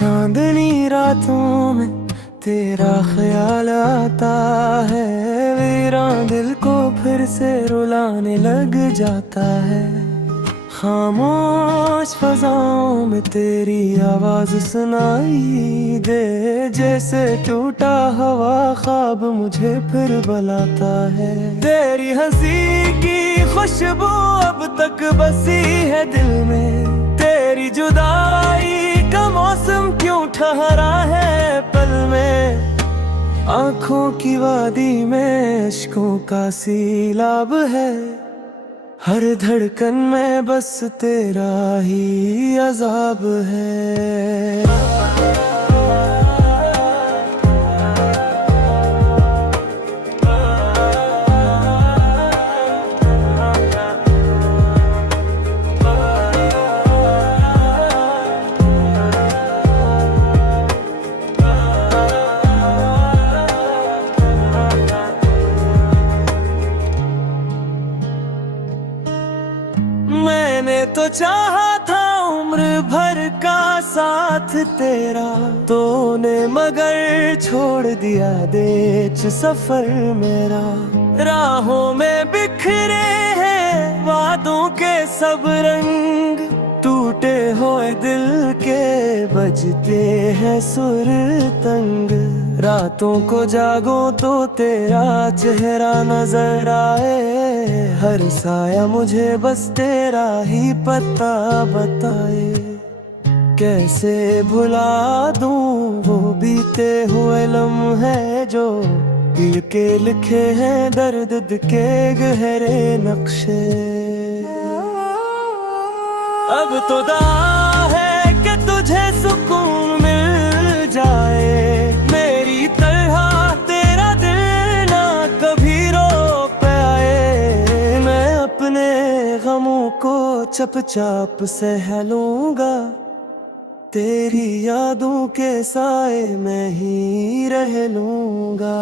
चांदनी रातों में तेरा ख्याल आता है, वीरान दिल को फिर से रुलाने लग जाता है। खामोश फजाओं में तेरी आवाज सुनाई दे, जैसे टूटा हवा ख्वाब मुझे फिर बुलाता है। तेरी हंसी की खुशबू अब तक बसी है दिल में, तेरी जुदाई का मौसम क्यों ठहरा है पल में। आंखों की वादी में अश्कों का सीलाब है, हर धड़कन में बस तेरा ही अज़ाब है। मैंने तो चाहा था उम्र भर का साथ तेरा, तूने मगर छोड़ दिया देच सफर मेरा। राहों में बिखरे हैं वादों के सब रंग, टूटे हुए दिल के बजते हैं सुर तंग। रातों को जागो तो तेरा चेहरा नजर आए, हर साया मुझे बस तेरा ही पता बताए। कैसे भुला दूं वो बीते हुए लम्हे जो दिल के लिखे हैं दर्द के गहरे नक्शे। अब तो दुआ है कि तुझे सुकून मिल जाए, मेरी तरह तेरा दिल ना कभी रो पाए। मैं अपने गमों को चुपचाप सह लूंगा, तेरी यादों के साए में ही रह लूंगा।